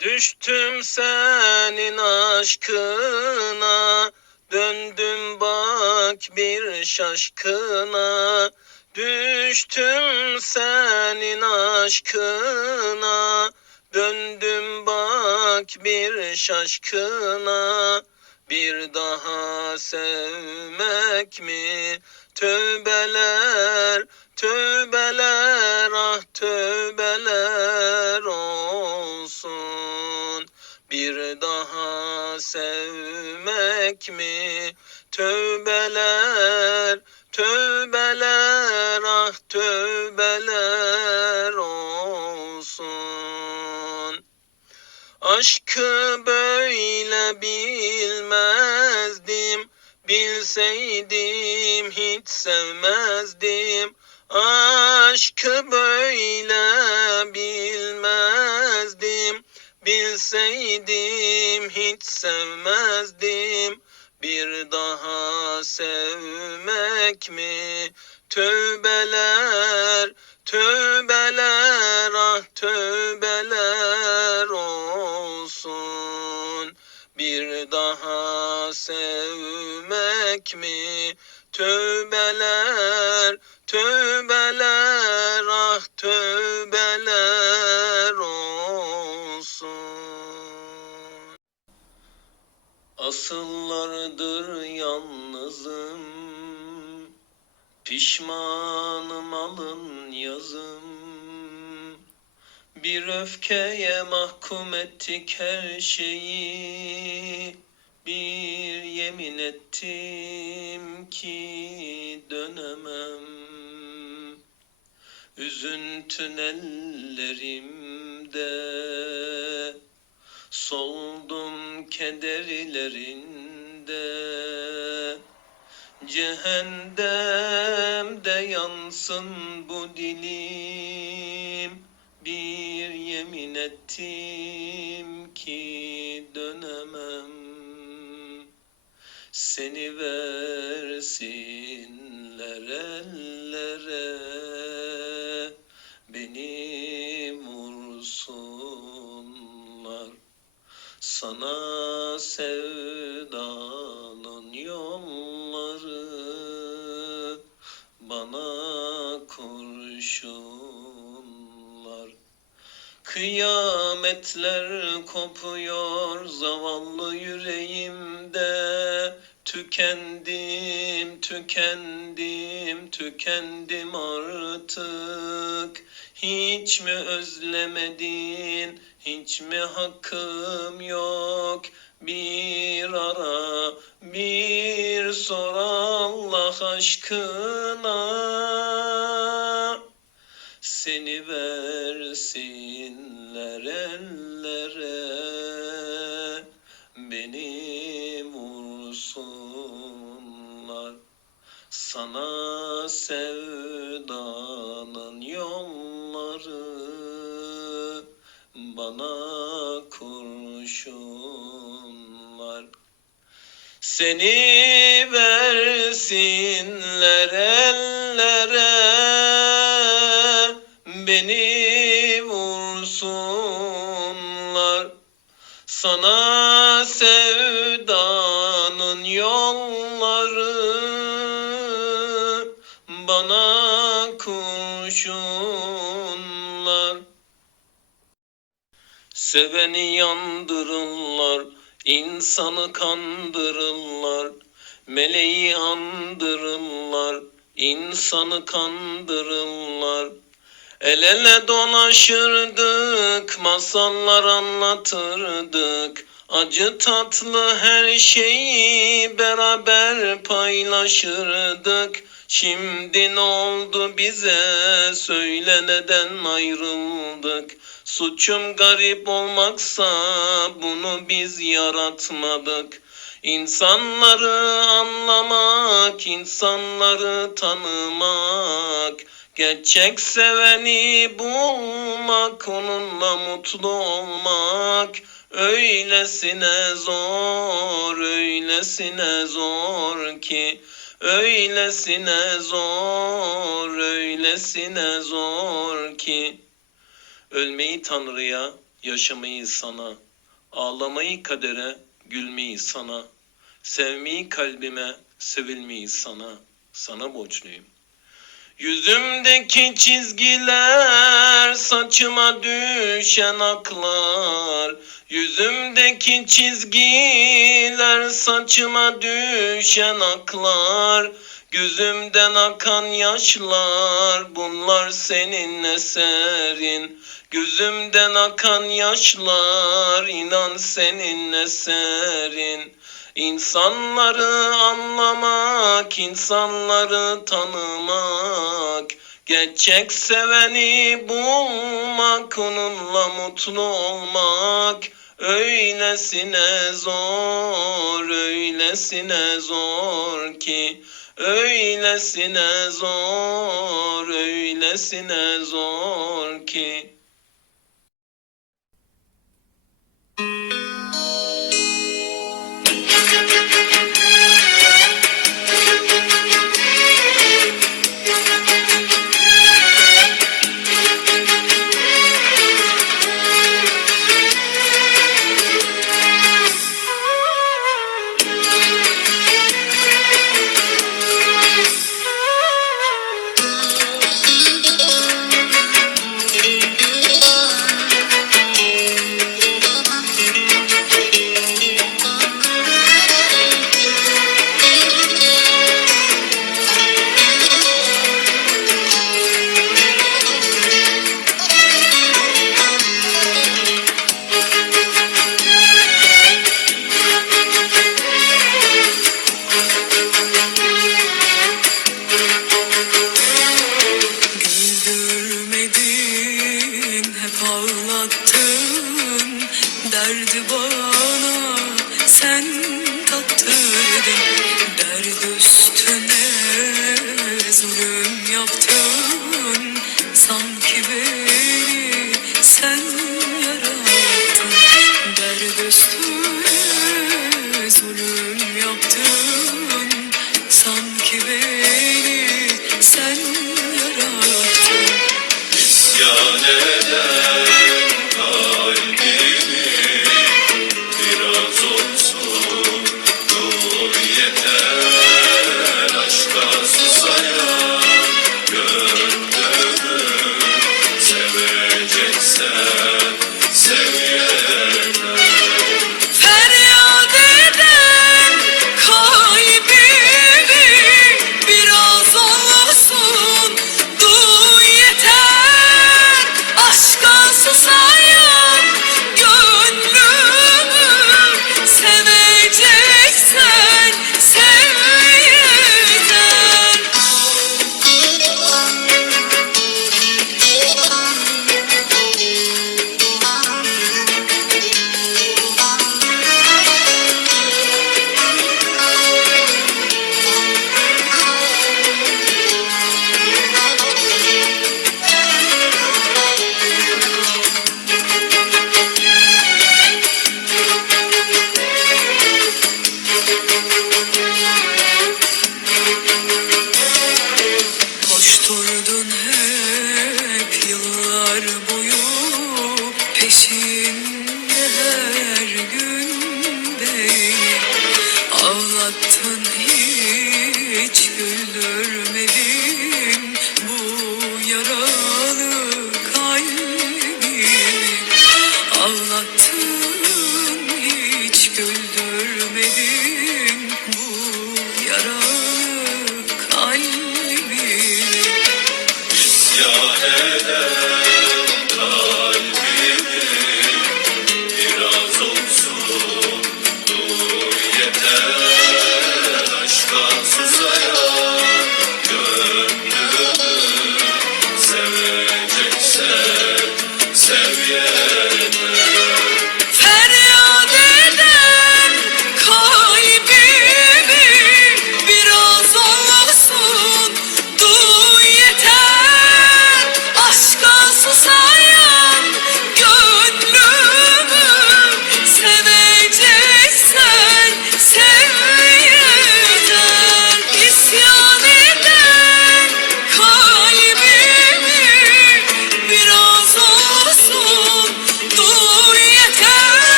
Düştüm senin aşkına, döndüm bak bir şaşkına. Düştüm senin aşkına, döndüm bak bir şaşkına. Bir daha sevmek mi? Tövbeler, tövbeler, ah tövbeler sevmek mi? Tövbeler, tövbeler, ah tövbeler olsun. Aşkı böyle bilmezdim, bilseydim hiç sevmezdim. Aşkı böyle bilmezdim, bilseydim hiç sevmezdim. Bir daha sevmek mi? Tövbeler, tövbeler, ah tövbeler olsun. Bir daha sevmek mi? Tövbeler, tövbeler, Pişmanım alın yazım. Bir öfkeye mahkum ettik her şeyi. Bir yemin ettim ki dönemem. Üzüntün ellerimde. Soldum kederlerinde Cehennemde yansın bu dilim. Bir yemin ettim ki dönemem. Seni versinler ellere. Beni vursunlar. Sana sevdanın Kıyametler kopuyor zavallı yüreğimde. Tükendim, tükendim, tükendim artık. Hiç mi özlemedin, hiç mi hakkım yok? Bir ara, bir sor Allah aşkına. Seni versinler ellere Beni vursunlar. Sana sevdanın yolları Bana kurşunlar. Seni versinler ellere Beni vursunlar Sana sevdanın yolları Bana kurşunlar Seveni yandırırlar, insanı kandırırlar, meleği andırırlar, insanı kandırırlar. El ele dolaşırdık, masallar anlatırdık, acı tatlı her şeyi beraber paylaşırdık. Şimdi ne oldu bize, söyle neden ayrıldık? Suçum garip olmaksa bunu biz yaratmadık. İnsanları anlamak, insanları tanımak, gerçek seveni bulmak, onunla mutlu olmak, öylesine zor, öylesine zor ki, öylesine zor, öylesine zor ki. Ölmeyi Tanrı'ya, yaşamayı sana, ağlamayı kadere, gülmeyi sana, sevmeyi kalbime, sevilmeyi sana, sana borçluyum. Yüzümdeki çizgiler, saçıma düşen aklar. Yüzümdeki çizgiler, saçıma düşen aklar. Gözümden akan yaşlar, bunlar senin eserin. Gözümden akan yaşlar, inan senin eserin. İnsanları anlamak, insanları tanımak, gerçek seveni bulmak, onunla mutlu olmak, öylesine zor, öylesine zor ki, öylesine zor, öylesine zor ki. Ağlattın Derdi bana